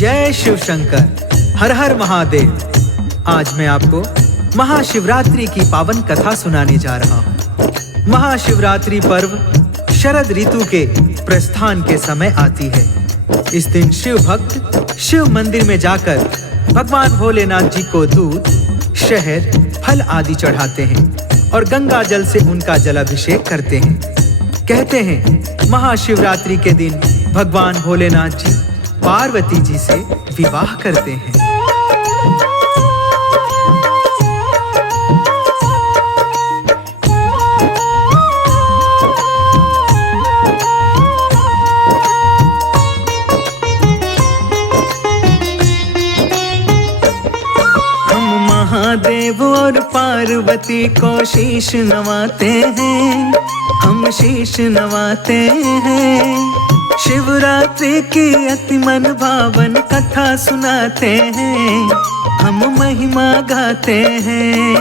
जय शिव शंकर, हर हर महादेव। आज मैं आपको महाशिवरात्रि की पावन कथा सुनाने जा रहा हूँ। महाशिवरात्रि पर्व शरद ऋतु के प्रस्थान के समय आती है। इस दिन शिव भक्त शिव मंदिर में जाकर भगवान भोलेनाथ जी को दूध, शहद, फल आदि चढ़ाते हैं और गंगा जल से उनका जलाभिषेक करते हैं। कहते हैं महाशिवरात्रि के दिन भगवान भोलेनाथ जी पार्वती जी से विवाह करते हैं। हम महादेव और पार्वती को शीश नवाते हैं, हम शीश नवाते हैं। शिवरात्रि की अति मन भावन कथा सुनाते हैं, हम महिमा गाते हैं।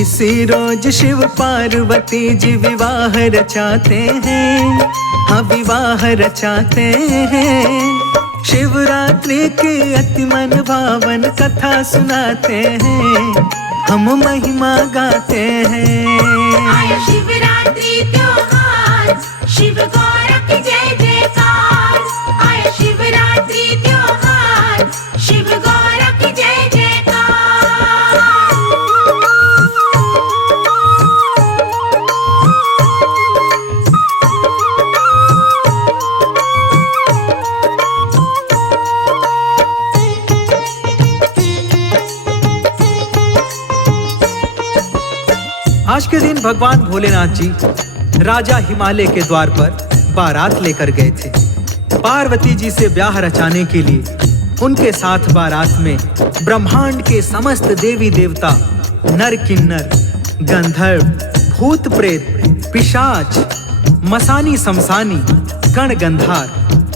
इसी रोज शिव पार्वती जी विवाह रचाते हैं, हाँ विवाह रचाते हैं। शिवरात्रि की अति मन भावन कथा सुनाते हैं, हम महिमा गाते हैं। आया शिवरात्रि त्योहार, शिव गौर की जय जयकार। आया शिवरात्रि त्योहार, शिव गौर की जय जयकार। आज के दिन भगवान भोलेनाथ जी राजा हिमालय के द्वार पर बारात लेकर गए थे। पार्वती जी से ब्याह रचाने के लिए उनके साथ बारात में ब्रह्मांड के समस्त देवी देवता, नर किन्नर, गंधर्व, भूत प्रेत, पिशाच, मसानी समसानी, गण गंधार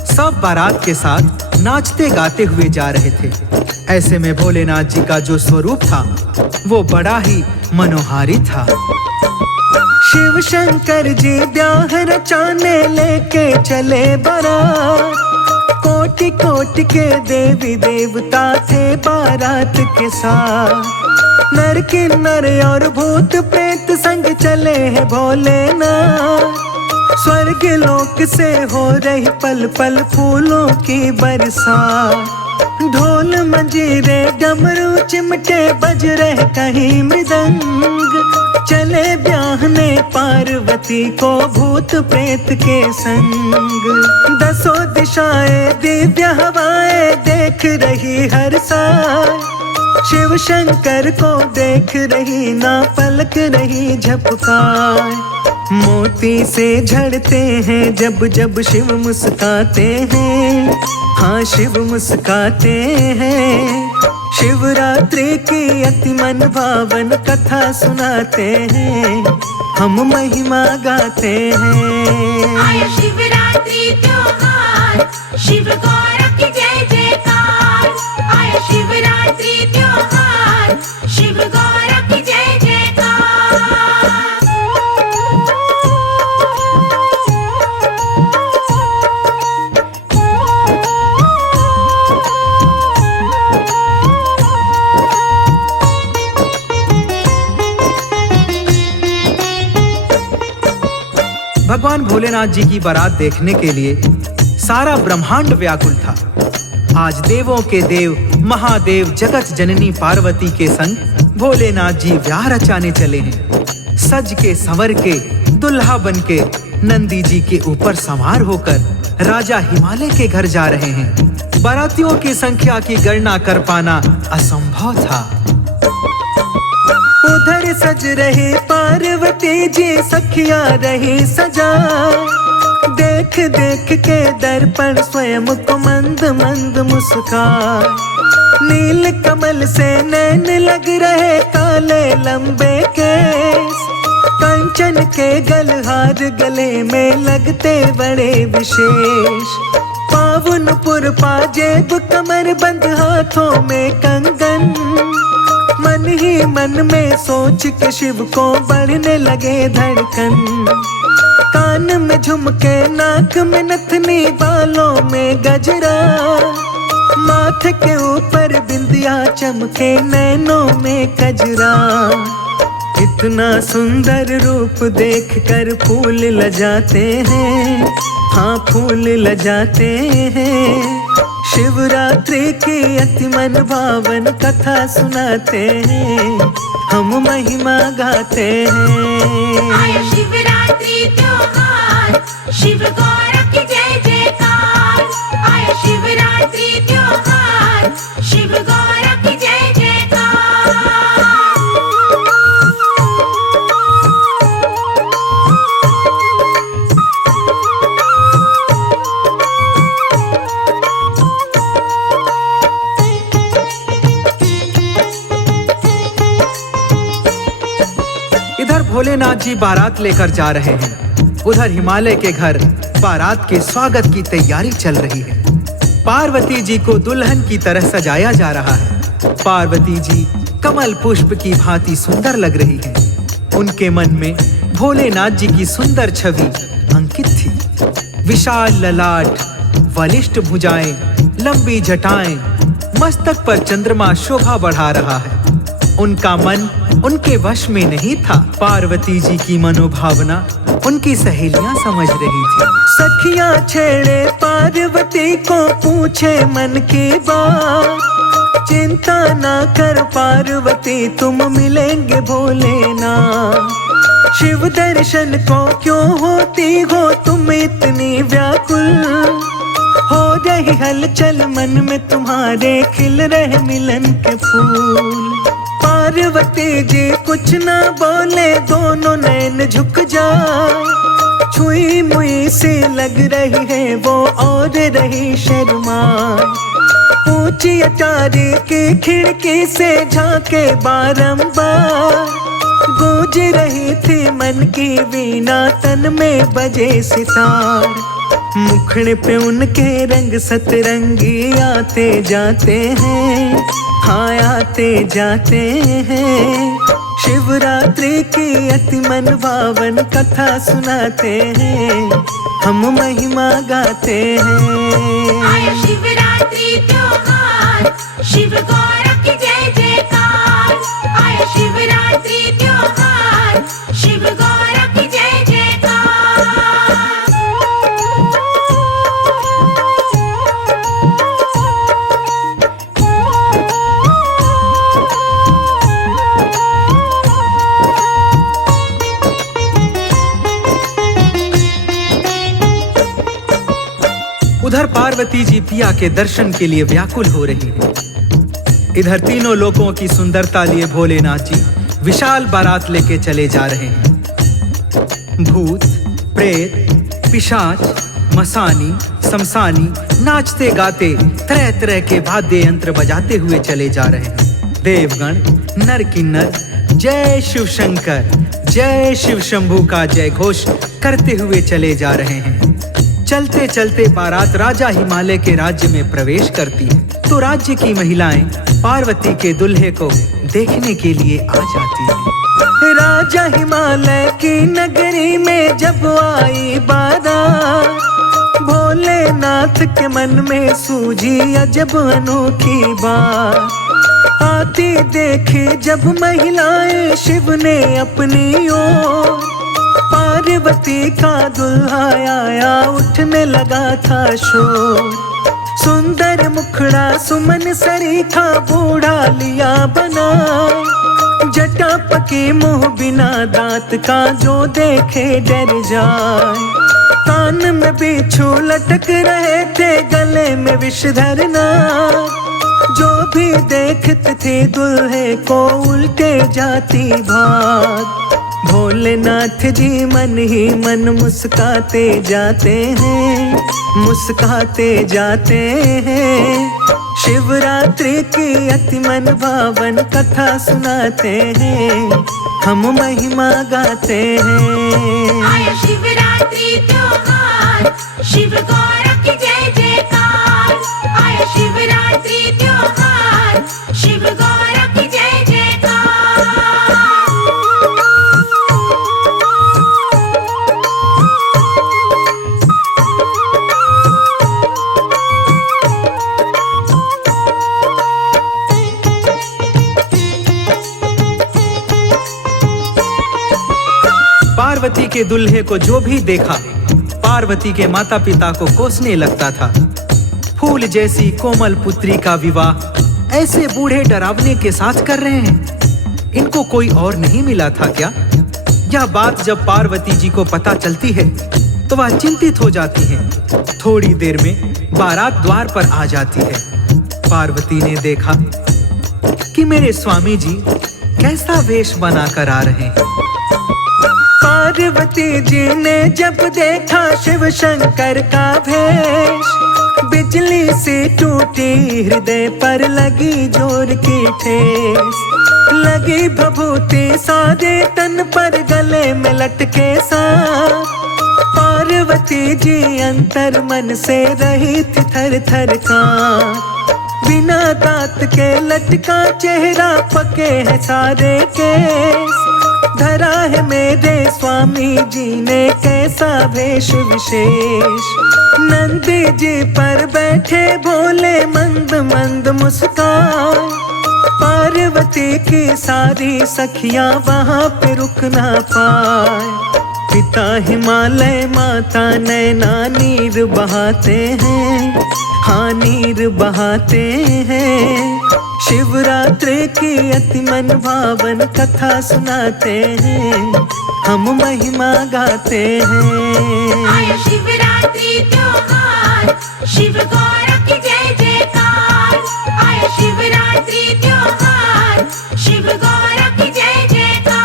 सब बारात के साथ नाचते गाते हुए जा रहे थे। ऐसे में भोलेनाथ जी का जो स्वरूप था वो बड़ा ही मनोहारी था। शिव शंकर जी ब्याह रचाने लेके चले बारात। कोटि कोटि के देवी देवता थे बारात के साथ। नर किन्नर और भूत प्रेत संग चले हैं भोलेनाथ। स्वर्ग लोक से हो रही पल पल फूलों की बरसात। ढोल मंजीरे डमरू चिमटे बज रहे कहीं मृदंग। चले ब्याहने पार्वती को भूत प्रेत के संग। दसों दिशाएं दिव्य हवाएं देख रही हर साय। शिव शंकर को देख रही ना पलक रही झपकाए। मोती से झड़ते हैं जब जब शिव मुस्काते हैं, हाँ शिव मुस्काते हैं। शिवरात्रि की अति मन भावन कथा सुनाते हैं, हम महिमा गाते हैं। आया शिवरात्रि त्योहार, शिव गौर की जय जयकार। आया शिवरात्रि त्योहार, शिव गौर की जय जयकार। भगवान भोलेनाथ जी की बारात देखने के लिए सारा ब्रह्मांड व्याकुल था। आज देवों के देव महादेव जगत जननी पार्वती के संग भोलेनाथ जी ब्याह रचाने चले हैं। सज के संवर के दुल्हा बन के नंदी जी के ऊपर सवार होकर राजा हिमालय के घर जा रहे हैं। बारातियों की संख्या की गणना कर पाना असंभव था। उधर सज रही पार्वती जी सखिया रही सजा। देख देख के दर्पण स्वयं को मंद मंद मुस्कान। नील कमल से नैन लग रहे काले लंबे केस। कंचन के गलहार गले में लगते बड़े विशेष। पावनपुर पाजेब कमर बंद हाथों में कंगन। मन ही मन में सोच के शिव को बढ़ने लगे धड़कन। कान में झुमके, नाक में नथनी, बालों में गजरा। के ऊपर बिंदिया चमके, नैनों में कजरा। इतना सुंदर रूप देखकर फूल लजाते हैं, हाँ फूल लजाते हैं। शिवरात्रि की अति मन भावन कथा सुनाते हैं, हम महिमा गाते हैं। आया शिवरात्रि त्योहार, शिव गौर की जय जयकार। आया शिवरात्रि त्योहार, शिव गौर की जय जयकार। इधर भोलेनाथ जी बारात लेकर जा रहे हैं, उधर हिमालय के घर बारात के स्वागत की तैयारी चल रही है। पार्वती जी को दुल्हन की तरह सजाया जा रहा है। पार्वती जी कमल पुष्प की भांति सुंदर लग रही है। उनके मन में भोलेनाथ जी की सुंदर छवि अंकित थी। विशाल ललाट, बलिष्ठ भुजाएं, लंबी जटाएं, मस्तक पर चंद्रमा शोभा बढ़ा रहा है। उनका मन उनके वश में नहीं था। पार्वती जी की मनोभावना उनकी सहेलियां समझ रही थी। सखियां छेड़े पार्वती को, पूछे मन की बात। चिंता ना कर पार्वती, तुम मिलेंगे भोलेनाथ। शिव दर्शन को क्यों होती हो तुम इतनी व्याकुल। हो रही हलचल मन में तुम्हारे, खिल रहे मिलन के फूल। पार्वती जी कुछ ना बोले, दोनों नैन झुक जाए। छुई मुई सी लग रही है वो और रही शर्मा। ऊंची अटारी की खिड़की से झांके बारंबार। गूंज रही थी मन की वीणा, तन में बजे सितार। मुखड़े पे उनके रंग सतरंगी आते जाते हैं, हाँ आते जाते हैं। शिवरात्रि की अति मन भावन कथा सुनाते हैं, हम महिमा गाते हैं। आया शिवरात्रि त्योहार, शिव गौर की जय जयकार। आया शिवरात्रि त्योहार, शिव गौर की जय जयकार। उधर पार्वती जी पिया के दर्शन के लिए व्याकुल हो रही है। इधर तीनों लोकों की सुंदरता लिए भोलेनाथ जी विशाल बारात लेके चले जा रहे हैं। भूत, प्रेत, पिशाच, मसानी, शमशानी नाचते गाते तरह तरह के वाद्य यंत्र बजाते हुए चले जा रहे हैं। देवगण, नर किन्नर जय शिव शंकर, जय शिव शंभू का जय घोष करते हुए चले जा रहे हैं। चलते चलते बारात राजा हिमालय के राज्य में प्रवेश करती है तो राज्य की महिलाएं पार्वती के दुल्हे को देखने के लिए आ जाती हैं। राजा हिमालय की नगरी में जब आई बारात, भोलेनाथ के मन में सूझी अजब अनोखी बात। आती देखी जब महिलाएं शिव ने अपनी ओर, पार्वती का दुल्हा आया उठने लगा था शोर। सुंदर मुखड़ा सुमन सरीखा बूढ़ा लिया बना, जटा पकी मुंह बिना दांत का जो देखे डर जाए। कान में बिच्छू लटक रहे थे गले में विषधरना, जो भी देखते थे दुल्हे को उल्टे जाती भाग। भोलेनाथ जी मन ही मन मुस्काते जाते हैं, मुस्काते जाते हैं। शिवरात्रि की अति मन भावन कथा सुनाते हैं, हम महिमा गाते हैं। आया शिवरात्रि त्योहार, शिव गौर की जय जयकार। आया शिवरात्रि त्योहार, शिव गौर की जय जयकार। पार्वती के दुल्हे को जो भी देखा पार्वती के माता पिता को कोसने लगता था। फूल जैसी कोमल पुत्री का विवाह ऐसे बूढ़े डरावने के साथ कर रहे हैं। इनको कोई और नहीं मिला था क्या? यह बात जब पार्वती जी को पता चलती है तो वह चिंतित हो जाती हैं। थोड़ी देर में बारात द्वार पर आ जाती है। पार्वती ने देखा कि मेरे स्वामी जी कैसा वेश बनाकर आ रहे हैं। पार्वती जी ने जब देखा शिव शंकर का भेष, बिजली से टूटी हृदय पर लगी जोर की ठेस। लगी भभूति सारे तन पर गले में लटके सांप। पार्वती जी अंतर मन से रही थी थर थर कांप। बिना दांत के लटका चेहरा, पके हैं सारे केस। धरा है मेरे स्वामी जी ने कैसा वेश विशेष। नंदी जी पर बैठे भोले मंद मंद मुस्कान। पार्वती की सारी सखियां वहां पे रुक ना पाए। पिता हिमालय माता नैना नीर बहाते हैं, हाँ नीर बहाते हैं। शिवरात्रि की अति मन भावन कथा सुनाते हैं, हम महिमा गाते हैं। आया शिवरात्रि त्योहार, शिव गौर की जय जयकार। आया शिवरात्रि त्योहार, शिव गौर की जय जयकार।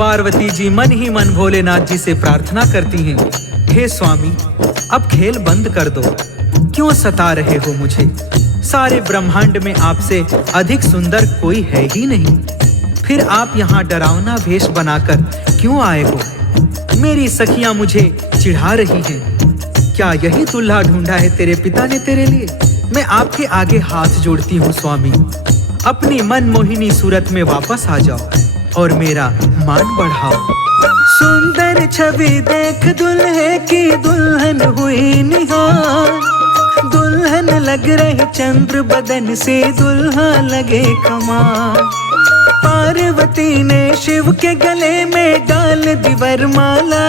पार्वती जी मन ही मन भोलेनाथ जी से प्रार्थना करती हैं, हे स्वामी अब खेल बंद कर दो, क्यों सता रहे हो मुझे? सारे ब्रह्मांड में आपसे अधिक सुंदर कोई है ही नहीं। फिर आप यहाँ डरावना वेश बनाकर क्यों आए हो? मेरी सखियां मुझे चिढ़ा रही हैं। क्या यही दुल्हा ढूंढा है तेरे पिता ने तेरे लिए? मैं आपके आगे हाथ जोड़ती हूँ स्वामी, अपनी मनमोहिनी सूरत में वापस आ जाओ और मेरा मान बढ़ाओ। सुंदर छवि देख दुल्हे की दुल्हन हुई निहार। दुल्हन लग रही चंद्र बदन से दुल्हा लगे कमाल। पार्वती ने शिव के गले में डाल दी वरमाला।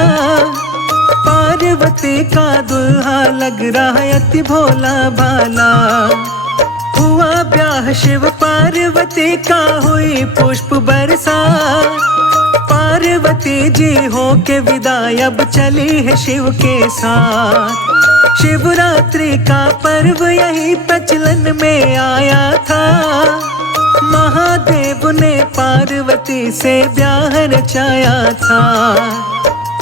पार्वती का दुल्हा लग रहा है अति भोला भाला। हुआ ब्याह शिव पार्वती का, हुई पुष्प बरसा। पार्वती जी हो के विदाई अब चली है शिव के साथ। शिवरात्रि का पर्व यही प्रचलन में आया था। महादेव ने पार्वती से ब्याह रचाया था।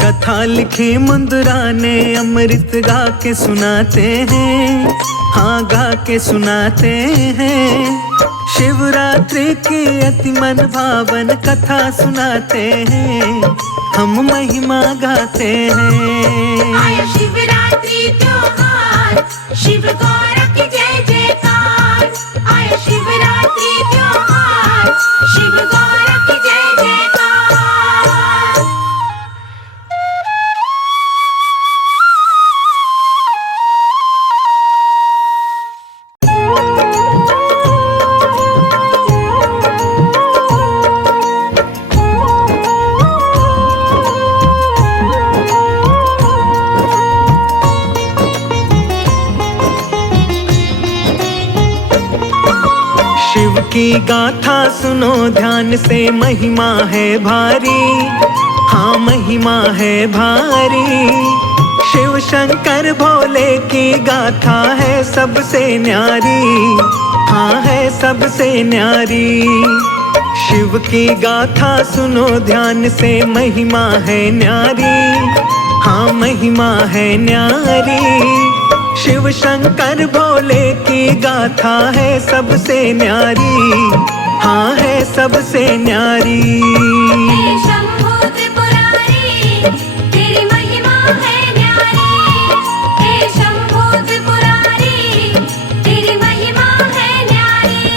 कथा लिखी मुंदरा ने अमृत गा के सुनाते हैं, हाँ गा के सुनाते हैं। शिवरात्रि की अति मन भावन कथा सुनाते हैं, हम महिमा गाते हैं। आया शिवरात्रि त्योहार, शिव गौर की जय जयकार। आया शिवरात्रि त्योहार, शिव गौर की जय जयकार। शिव की गाथा सुनो ध्यान से, महिमा है भारी, हाँ महिमा है भारी। शिव शंकर भोले की गाथा है सबसे न्यारी, हाँ है सबसे न्यारी। शिव की गाथा सुनो ध्यान से, महिमा है न्यारी, हाँ महिमा है न्यारी। शिव शंकर भोले की गाथा है सबसे न्यारी, हाँ है सबसे न्यारी। हे शंभो त्रिपुरारी, तेरी महिमा है न्यारी। हे शंभो त्रिपुरारी, तेरी महिमा है न्यारी।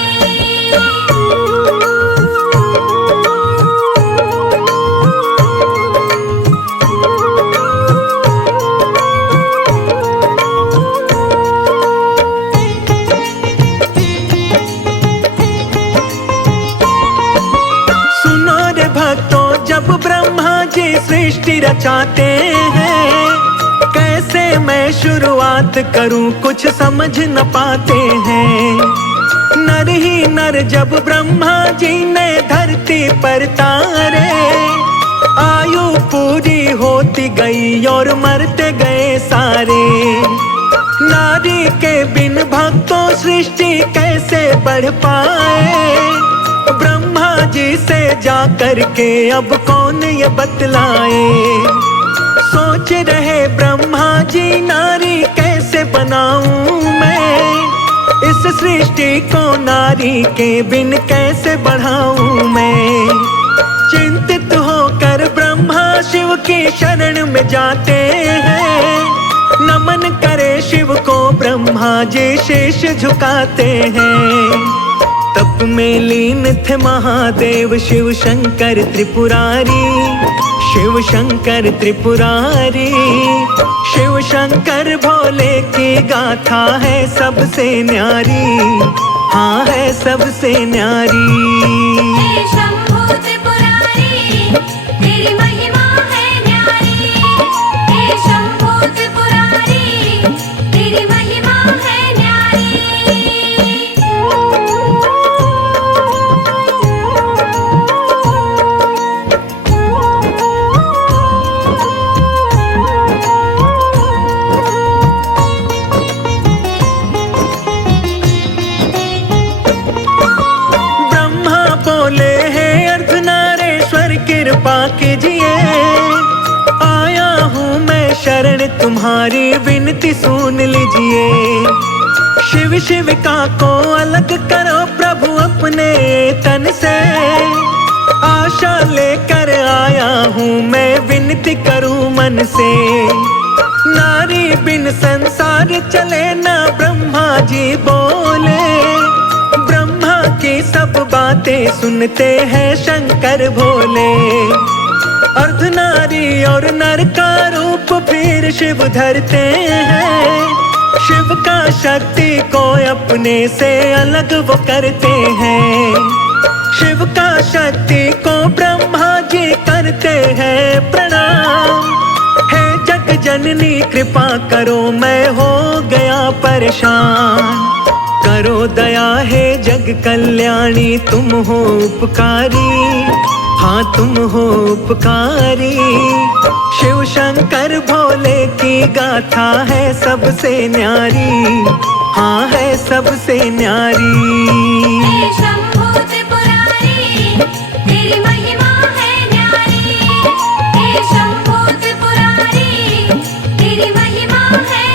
रचाते हैं। कैसे मैं शुरुआत करूं कुछ समझ न पाते हैं। नर ही नर जब ब्रह्मा जी ने धरती पर तारे, आयु पूरी होती गई और मरते गए सारे। नारी के बिन भक्तों सृष्टि कैसे बढ़ पाए। ब्रह्मा जी से जा कर के अब कौन ये बतलाए। सोच रहे ब्रह्मा जी नारी कैसे बनाऊं मैं। इस सृष्टि को नारी के बिन कैसे बढ़ाऊं मैं। चिंतित होकर ब्रह्मा शिव की शरण में जाते हैं। नमन करे शिव को ब्रह्मा जी शीश झुकाते हैं। तप में लीन थे महादेव शिव शंकर त्रिपुरारी। शिव शंकर त्रिपुरारी, शिव शंकर भोले की गाथा है सबसे न्यारी। हाँ है सबसे न्यारी। हे शंभू त्रिपुरारी, तेरी महिमा है न्यारी। हे शंभू त्रिपुरारी, तेरी महिमा है कृपा कीजिए। आया हूँ मैं शरण तुम्हारी विनती सुन लीजिए। शिव शिविका को अलग करो प्रभु अपने तन से। आशा लेकर आया हूँ मैं विनती करूँ मन से। नारी बिन संसार चले ना ब्रह्मा जी बोले। ब्रह्मा की सब बातें सुनते हैं शंकर भोले। अर्धनारी और नर का रूप फिर शिव धरते हैं। शिव का शक्ति को अपने से अलग वो करते हैं। शिव का शक्ति को ब्रह्मा जी करते हैं प्रणाम। हे जग जननी कृपा करो मैं हो गया परेशान। करो दया है जग कल्याणी तुम हो उपकारी। हाँ तुम हो उपकारी। शिव शंकर भोले की गाथा है सबसे न्यारी। हाँ है सबसे न्यारी। हे शंभू त्रिपुरारी, तेरी महिमा है न्यारी। हे शंभू त्रिपुरारी, तेरी महिमा है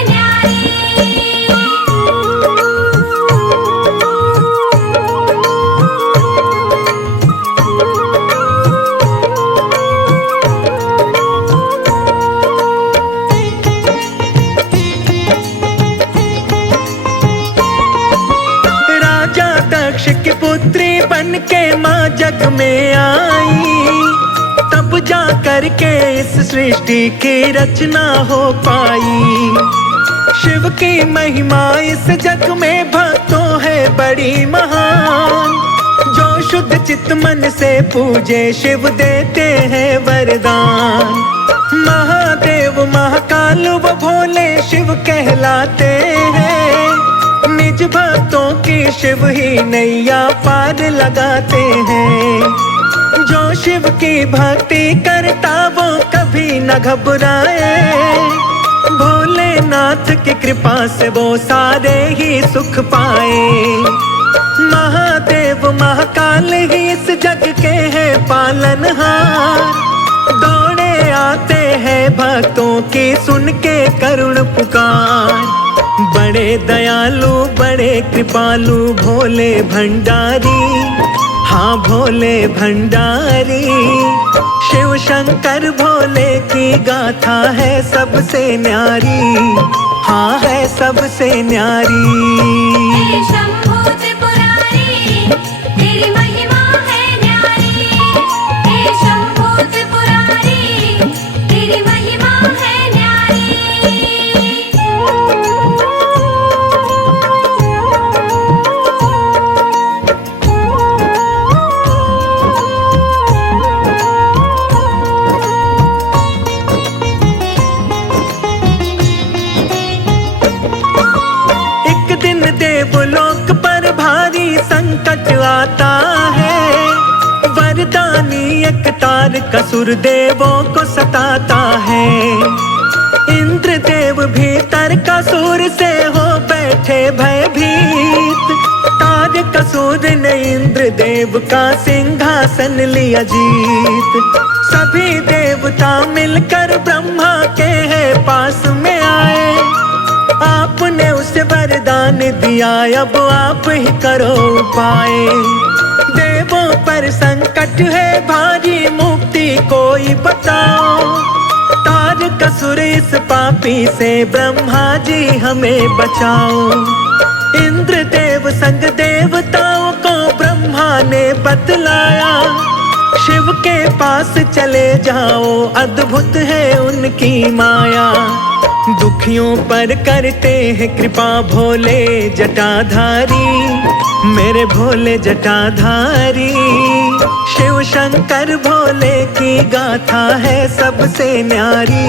की पुत्री बन के माँ जग में आई। तब जा कर के इस सृष्टि की रचना हो पाई। शिव की महिमा इस जग में भक्तों है बड़ी महान। जो शुद्ध चित्त मन से पूजे शिव देते हैं वरदान। महादेव महाकाल व भोले शिव कहलाते हैं। निज भक्तों की शिव ही नैया पार लगाते हैं। जो शिव की भक्ति करता वो कभी न घबराए। भोलेनाथ की कृपा से वो सारे ही सुख पाए। महादेव महाकाल ही इस जग के हैं पालनहार। दौड़े आते हैं भक्तों की सुन के करुण पुकार। बड़े दयालु बड़े कृपालु भोले भंडारी। हाँ भोले भंडारी। शिव शंकर भोले की गाथा है सबसे न्यारी। हाँ है सबसे न्यारी। हे शंभू त्रिपुरारी, तेरी महिमा है न्यारी। हे शंभू त्रिपुरारी, तेरी महिमा है कसुर देवों को सताता है। इंद्रदेव भीतर कसुर से हो बैठे भयभीत। तार कसुर ने इंद्रदेव का सिंहासन लिया जीत। सभी देवता मिलकर ब्रह्मा के है पास में आए। आपने उसे वरदान दिया, अब आप ही करो उपाय। देवों पर संकट है भारी, मुक्ति कोई बताओ। तार कसुर इस पापी से ब्रह्मा जी हमें बचाओ। इंद्रदेव संग देवताओं को ब्रह्मा ने बतलाया। शिव के पास चले जाओ, अद्भुत है उनकी माया। दुखियों पर करते हैं कृपा भोले जटाधारी, मेरे भोले जटाधारी। शिव शंकर भोले की गाथा है सबसे न्यारी,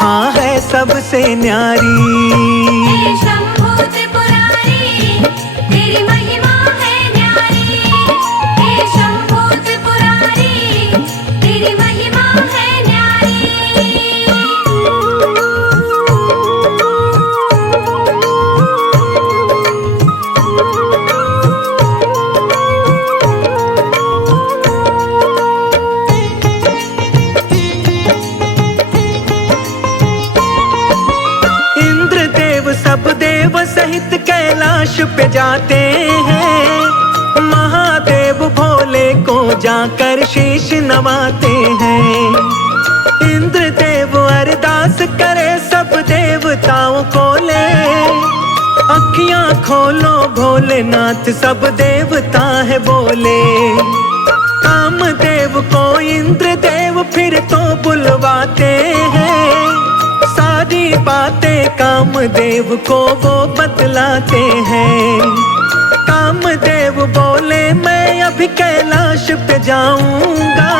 हाँ है सबसे न्यारी। हे शंभू त्रिपुरारी, तेरी महिमा है न्यारी। हे शंभू त्रिपुरारी, तेरी महिमा है न्यारी। सब देव सहित कैलाश पे जाते हैं। महादेव भोले को जाकर शीश नवाते हैं। इंद्रदेव अरदास करे सब देवताओं को ले। अखियां खोलो भोलेनाथ, सब देवता है बोले। कामदेव को इंद्रदेव फिर तो बुलवाते हैं। सारी बातें कामदेव को वो बतलाते हैं। कामदेव बोले मैं अभी कैलाश पे जाऊंगा।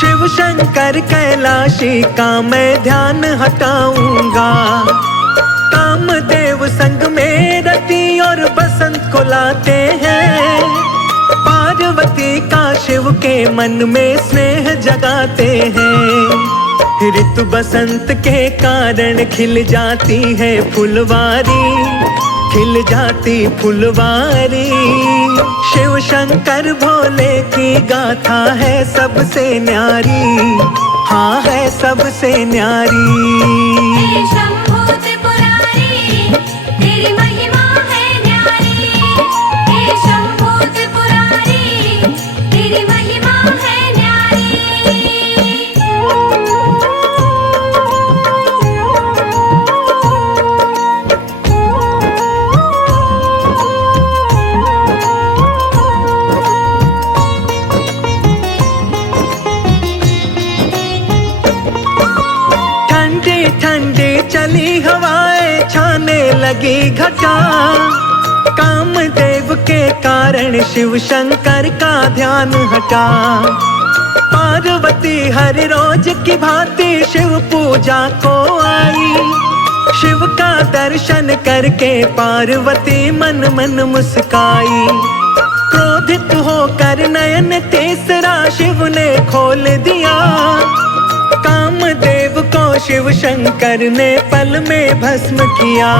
शिव शंकर कैलाशी का मैं ध्यान हटाऊंगा। कामदेव संग में रति और बसंत को लाते हैं। पार्वती का शिव के मन में स्नेह जगाते हैं। ऋतु बसंत के कारण खिल जाती है फुलवारी, खिल जाती फुलवारी। शिव शंकर भोले की गाथा है सबसे न्यारी, हाँ है सबसे न्यारी। हे शंभू त्रिपुरारी, तेरी महिमा है न्यारी। हे शंभू त्रिपुरारी, तेरी महिमा है न्यारी। ठंडी चली हवाएं, छाने लगी घटा। कामदेव के कारण शिव शंकर का ध्यान हटा। पार्वती हर रोज की भांति शिव पूजा को आई। शिव का दर्शन करके पार्वती मन मन मुस्काई। क्रोधित होकर नयन तीसरा शिव ने खोल दिया। कामदेव को शिव शंकर ने पल में भस्म किया।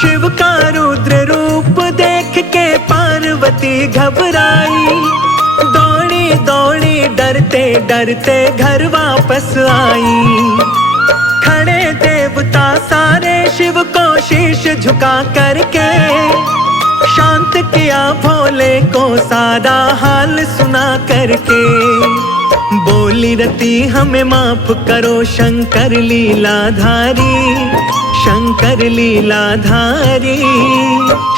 शिव का रुद्र रूप देख के पार्वती घबराई। दौड़ी दौड़ी डरते डरते घर वापस आई। खड़े देवता सारे शिव को शीश झुका करके शांत किया भोले को सारा हाल सुना करके। बोली रति हमें माफ करो शंकर लीलाधारी, शंकर लीलाधारी।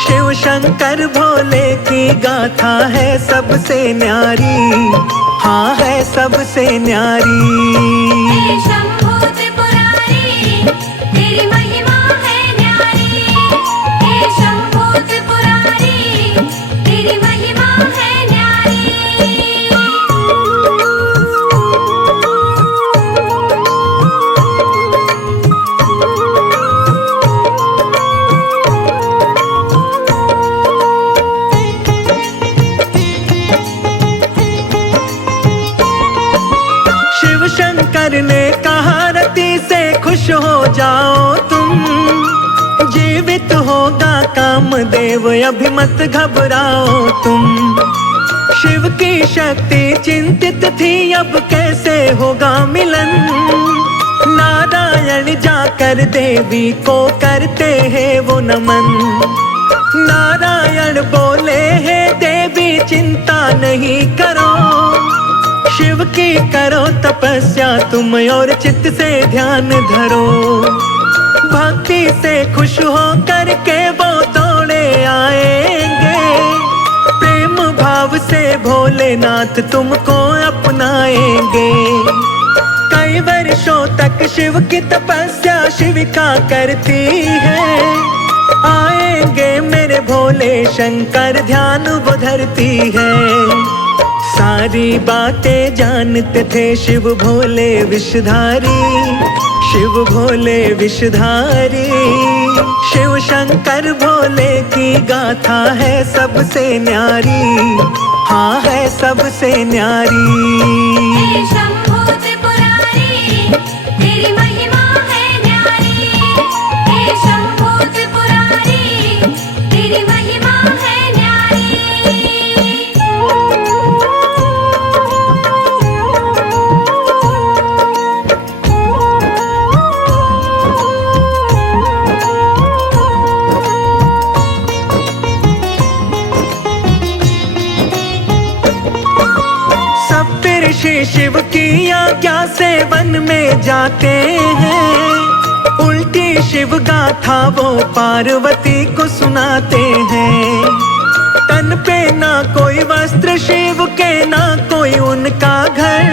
शिव शंकर भोले की गाथा है सबसे न्यारी, हाँ है सबसे न्यारी। हे शंभू त्रिपुरारी, तेरी महिमा है न्यारी। हे शंभू त्रिपुरारी, तेरी महिमा है न्यारी। जीवित होगा कामदेव, अभी मत घबराओ तुम। शिव की शक्ति चिंतित थी, अब कैसे होगा मिलन। नारायण जाकर देवी को करते हैं वो नमन। नारायण बोले है देवी चिंता नहीं करो, शिव की करो तपस्या तुम और चित्त से ध्यान धरो। भक्ति से खुश हो करके वो दौड़े आएंगे, प्रेम भाव से भोलेनाथ तुमको अपनाएंगे। कई वर्षों तक शिव की तपस्या शिविका करती है, आएंगे मेरे भोले शंकर ध्यान वो धरती है। सारी बातें जानते थे शिव भोले विषधारी, शिव भोले विषधारी। शिव शंकर भोले की गाथा है सबसे न्यारी, हाँ है सबसे न्यारी। हे शंभो त्रिपुरारी, तेरी महिमा है न्यारी। हे शंभो त्रिपुरारी, तेरी महिमा है न्यारी। ऋषि शिव की आज्ञा से वन में जाते हैं, उल्टी शिव गाथा वो पार्वती को सुनाते हैं। तन पे ना कोई वस्त्र शिव के, ना कोई उनका घर,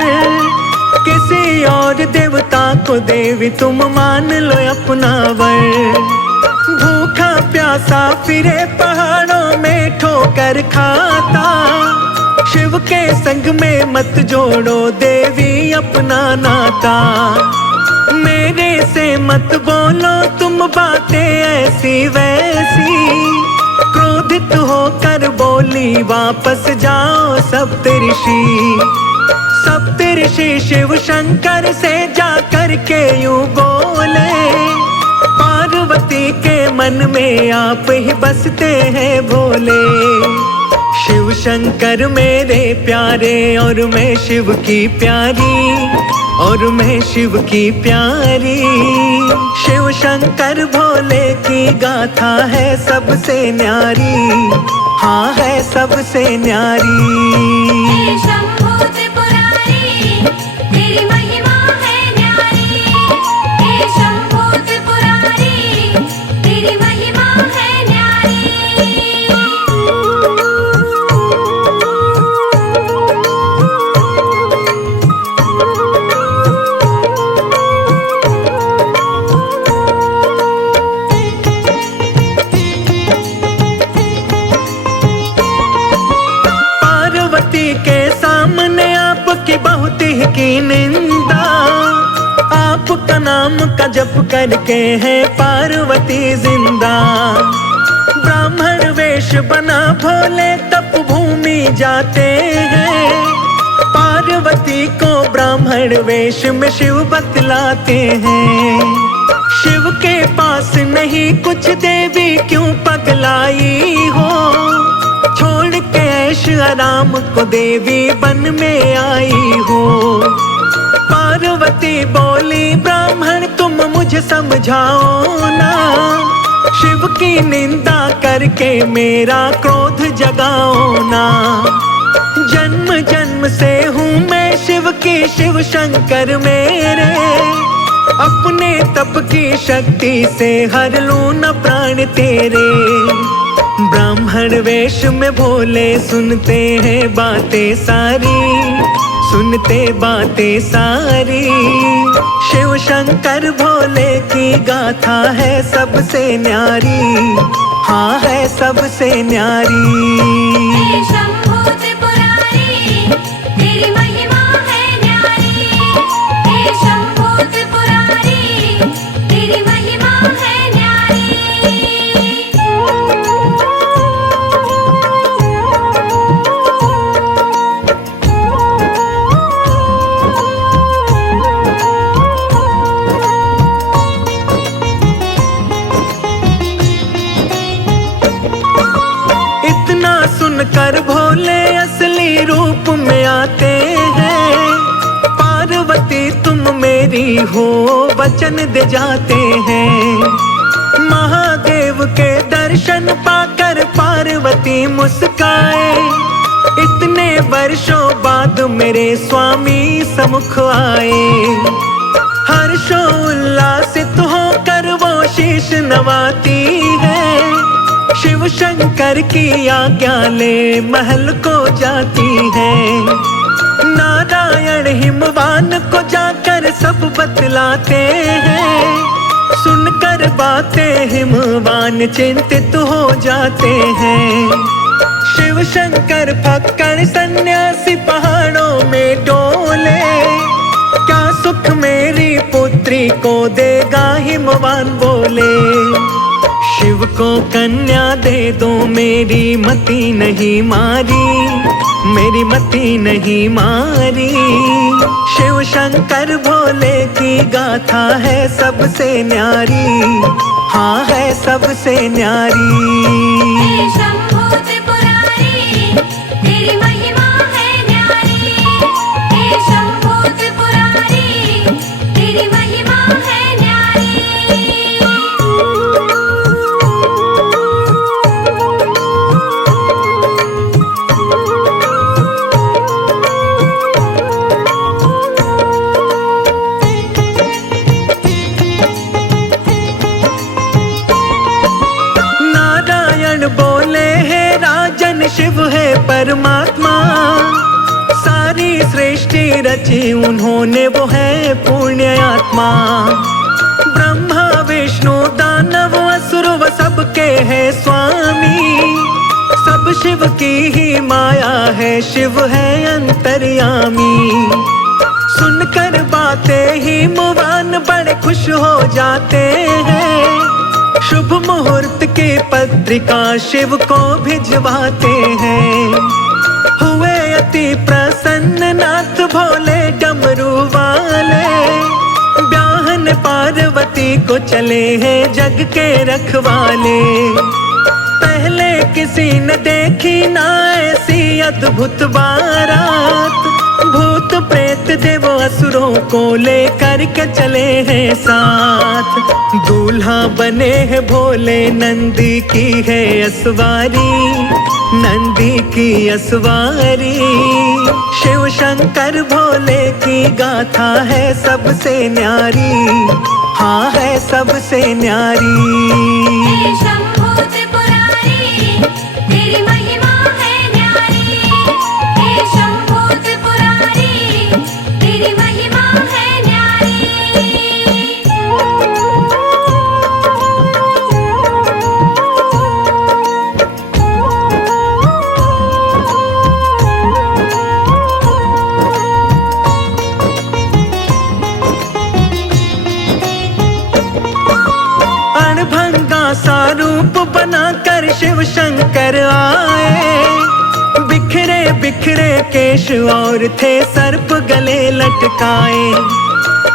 किसी और देवता को देवी तुम मान लो अपना वर। भूखा प्यासा फिरे पहाड़ों में ठोकर खाता, शिव के संग में मत जोड़ो देवी अपना नाता। मेरे से मत बोलो तुम बातें ऐसी वैसी, क्रोधित होकर बोली वापस जाओ सप्तऋषि। सप्तऋषि शिव शंकर से जाकर के यूं बोले, पार्वती के मन में आप ही बसते हैं भोले। शिव शंकर मेरे प्यारे और मैं शिव की प्यारी, और मैं शिव की प्यारी। शिव शंकर भोले की गाथा है सबसे न्यारी, हाँ है सबसे न्यारी। हे शंभो त्रिपुरारी, तेरी महिमा है न्यारी। हे शंभो त्रिपुरारी, तेरी महिमा है न्यारी। बहुत ही की निंदा, आपका नाम का जप करके है पार्वती जिंदा। ब्राह्मण वेश बना भोले तप भूमि जाते हैं, पार्वती को ब्राह्मण वेश में शिव बतलाते हैं। शिव के पास नहीं कुछ देवी क्यों पगलाई हो, छोड़ के ऐश आराम को देवी बन में आई हो। पार्वती बोली ब्राह्मण तुम मुझे समझाओ ना, शिव की निंदा करके मेरा क्रोध जगाओ ना। जन्म जन्म से हूँ मैं शिव की, शिव शंकर मेरे, अपने तप की शक्ति से हर लूं न प्राण तेरे। ब्राह्मण वेश में भोले सुनते हैं बातें सारी, सुनते बातें सारी। शिव शंकर भोले की गाथा है सबसे न्यारी, हाँ है सबसे न्यारी। हे शंभो त्रिपुरारी, तेरी महिमा है न्यारी। हे शंभो त्रिपुरारी, तेरी महिमा है न्यारी। में आते हैं। पार्वती तुम मेरी हो वचन दे जाते हैं। महादेव के दर्शन पाकर पार्वती मुस्काए। इतने वर्षों बाद मेरे स्वामी सम्मुख आए। हर्षोल्लासित होकर वो शीश नवाती है। शिव शंकर की आज्ञा ले महल को जाती है। नारायण हिमवान को जाकर सब बतलाते हैं। सुनकर बातें हिमवान चिंतित हो जाते हैं। शिव शंकर फक्कड़ सन्यासी पहाड़ों में डोले। क्या सुख मेरी पुत्री को देगा हिमवान बोले। शिव को कन्या दे दो मेरी मति नहीं मारी। मेरी मति नहीं मारी। शिव शंकर भोले की गाथा है सबसे न्यारी। हाँ है सबसे न्यारी। हे शंभो त्रिपुरारी, तेरी महिमा है न्यारी। हे शंभो त्रिपुरारी, तेरी महिमा है न्यारी। बोले है राजन शिव है परमात्मा। सारी सृष्टि रची उन्होंने वो है पुण्य आत्मा। ब्रह्मा विष्णु दानव असुर व सबके है स्वामी। सब शिव की ही माया है शिव है अंतर्यामी। सुनकर बातें हिमवान बड़े खुश हो जाते हैं। शुभ मुहूर्त की पत्रिका शिव को भिजवाते हैं। हुए अति प्रसन्न नाथ भोले डमरू वाले। ब्याहन पार्वती को चले हैं जग के रखवाले। पहले किसी ने देखी ना ऐसी अद्भुत बारात। भूत प्रेत देव असुरों को लेकर के चले हैं साथ। दूल्हा बने हैं भोले नंदी की है असवारी। नंदी की असवारी। शिव शंकर भोले की गाथा है सबसे न्यारी। हाँ है सबसे न्यारी। हे शंभो त्रिपुरारी, तेरी महिमा है न्यारी। हे शंभो त्रिपुरारी, तेरी महिमा है न्यारी। अणभंगा सा रूप बनाकर शिव शंकर आए। बिखरे बिखरे केश और थे सर्प गले लटकाए।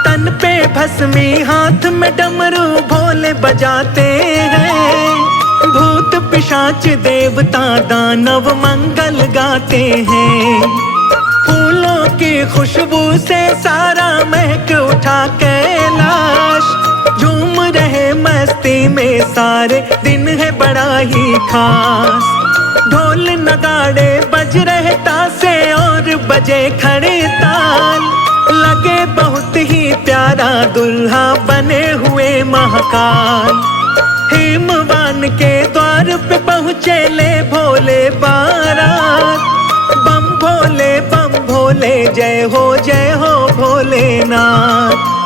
तन पे भस्मी हाथ में डमरू भोले बजाते हैं। भूत पिशाच देवता दानव मंगल गाते हैं। फूलों की खुशबू से सारा महक उठा कैलाश। झूम रहे मस्ती में सारे दिन है बड़ा ही खास। ढोल नगाड़े बज रहे तासे और बजे खड़े ताल। लगे बहुत ही प्यारा दुल्हा बने हुए महाकाल। हिमवान के द्वार पे पहुँचे ले भोले बारात। बम भोले जय हो भोलेनाथ।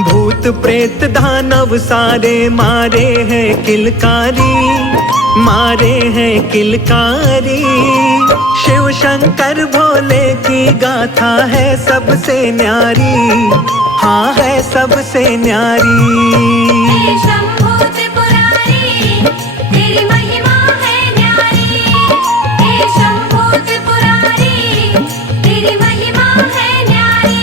भूत प्रेत दानव सारे मारे हैं किलकारी। मारे हैं किलकारी। शिव शंकर भोले की गाथा है सबसे न्यारी। हाँ है सबसे न्यारी। हे शंभो त्रिपुरारी, तेरी महिमा है न्यारी। हे शंभो त्रिपुरारी, तेरी महिमा है न्यारी।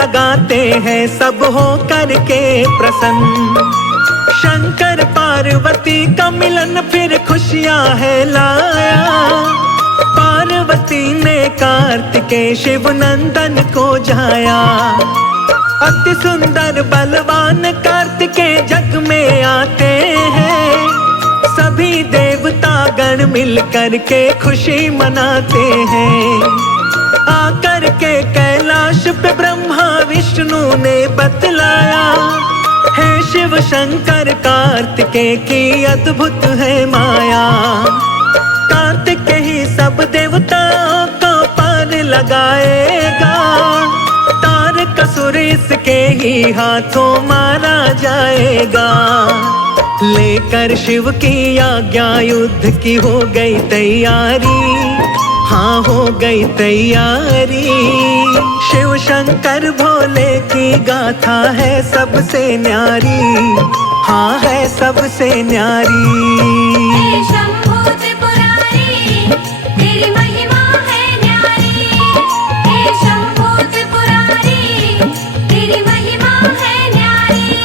लगाते हैं सब हो करके प्रसन्न। शंकर पार्वती का मिलन फिर खुशियां है लाया। पार्वती ने कार्तिकेय शिव नंदन को जाया। अति सुंदर बलवान कार्तिकेय जग में आते हैं। सभी देवता गण मिल कर के खुशी मनाते हैं। आकर के कैलाश पे ब्रह्मा विष्णु ने बतलाया, हे शिव शंकर कार्तिकेय की अद्भुत है माया। कार्तिकेय ही सब देवताओं को पार लगाएगा। तारकासुर इसके ही हाथों मारा जाएगा। लेकर शिव की आज्ञा युद्ध की हो गई तैयारी। हाँ हो गई तैयारी। शिव शंकर भोले की गाथा है सबसे न्यारी। हाँ है सबसे न्यारी। हे शंभू त्रिपुरारी, तेरी महिमा है न्यारी। हे शंभू त्रिपुरारी, तेरी महिमा है न्यारी।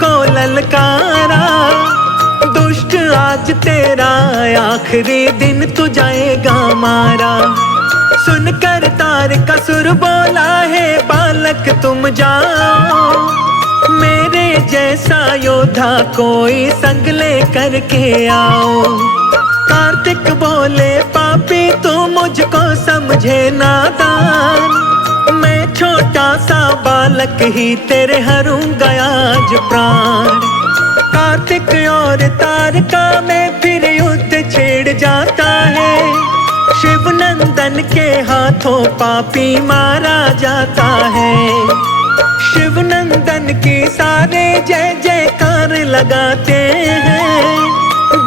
को ललकारा, दुष्ट आज तेरा आखिरी दिन तू जाएगा मारा। सुनकर तारकासुर बोला, है बालक तुम जाओ। मेरे जैसा योद्धा कोई संग ले करके आओ। कार्तिक बोले, पापी तू मुझको समझे नादान। मैं छोटा सा बालक ही तेरे हरूंगा आज प्राण। कार्तिक और तारका में फिर युद्ध छेड़ जाता है। शिव नंदन के हाथों पापी मारा जाता है। शिव नंदन की सारे जय जयकार लगाते हैं।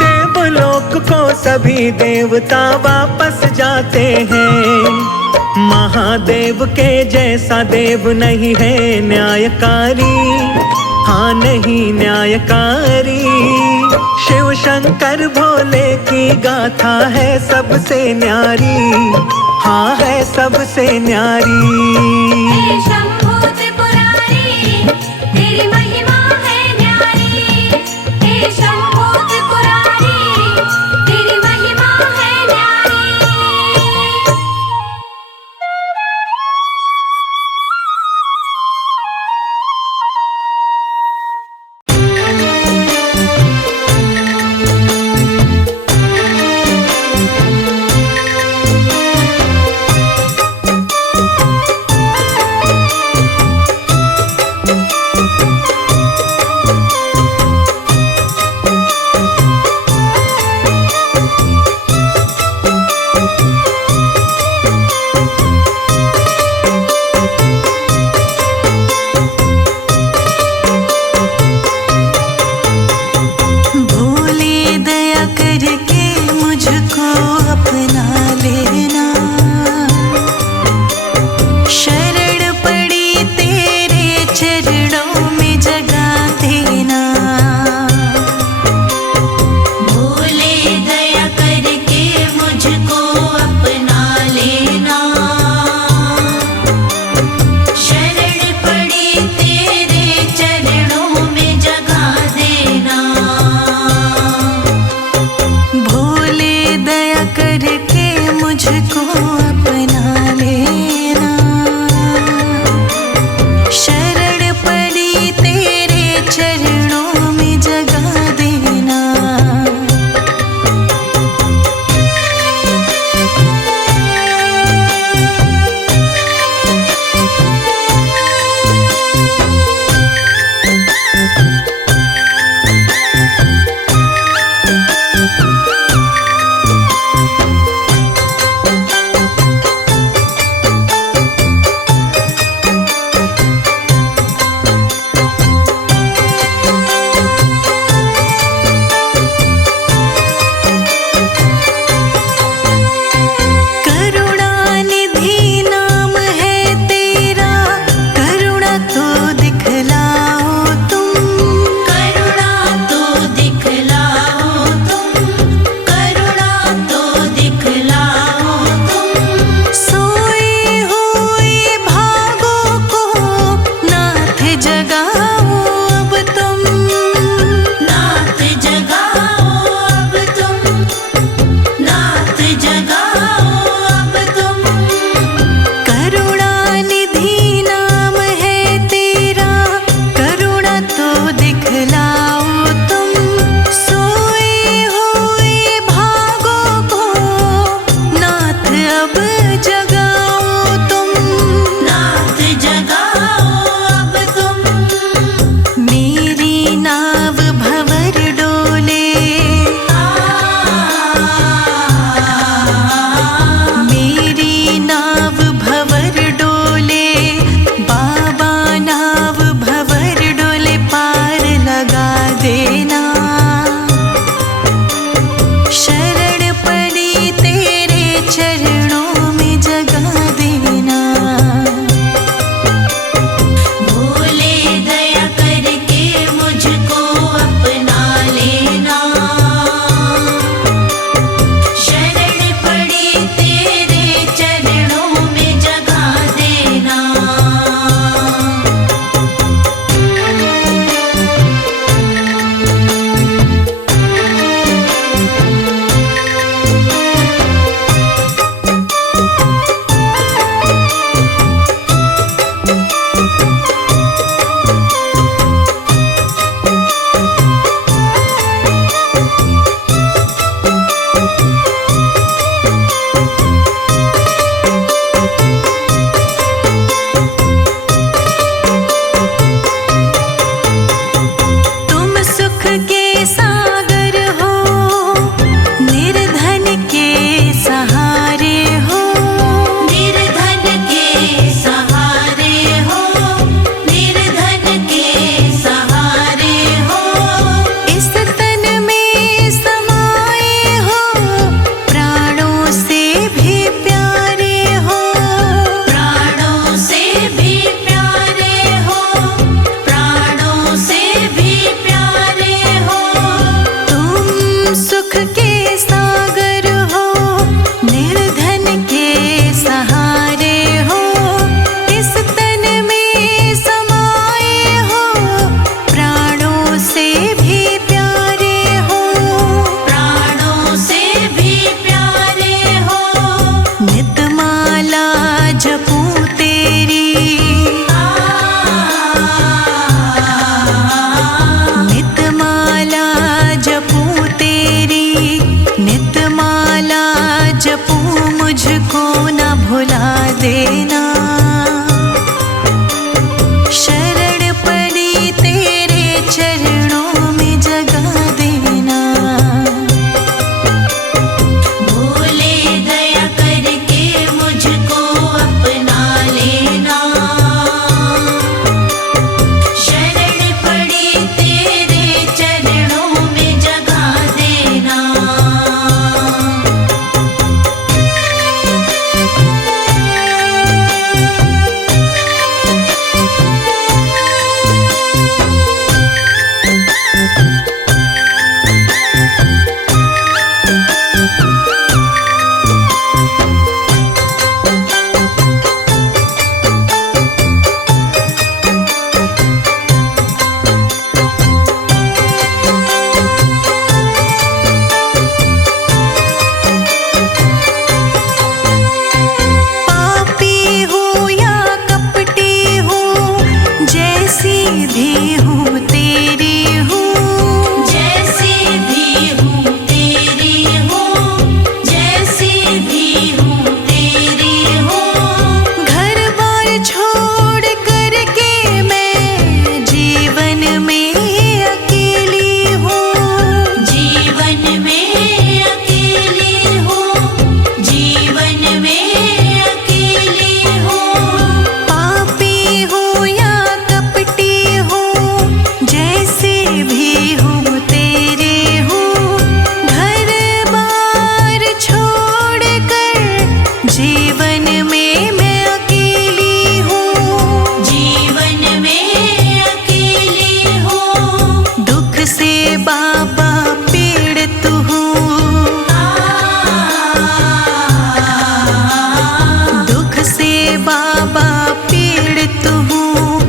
देवलोक को सभी देवता वापस जाते हैं। महादेव के जैसा देव नहीं है न्यायकारी। हाँ नहीं न्यायकारी। शिव शंकर भोले की गाथा है सबसे न्यारी। हाँ है सबसे न्यारी। हे शंभू त्रिपुरारी, तेरी महिमा है न्यारी। हे शंभू त्रिपुरारी, तेरी महिमा है न्यारी। बाबा पीड़ित हूँ, दुख से बाबा पीड़ित हूँ,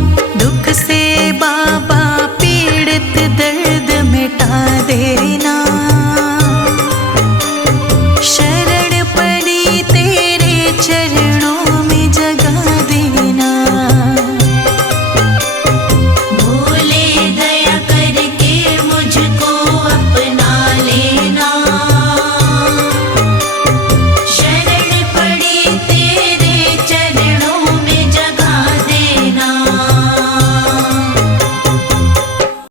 दुख से बाबा पीड़ित, दर्द मिटा देना।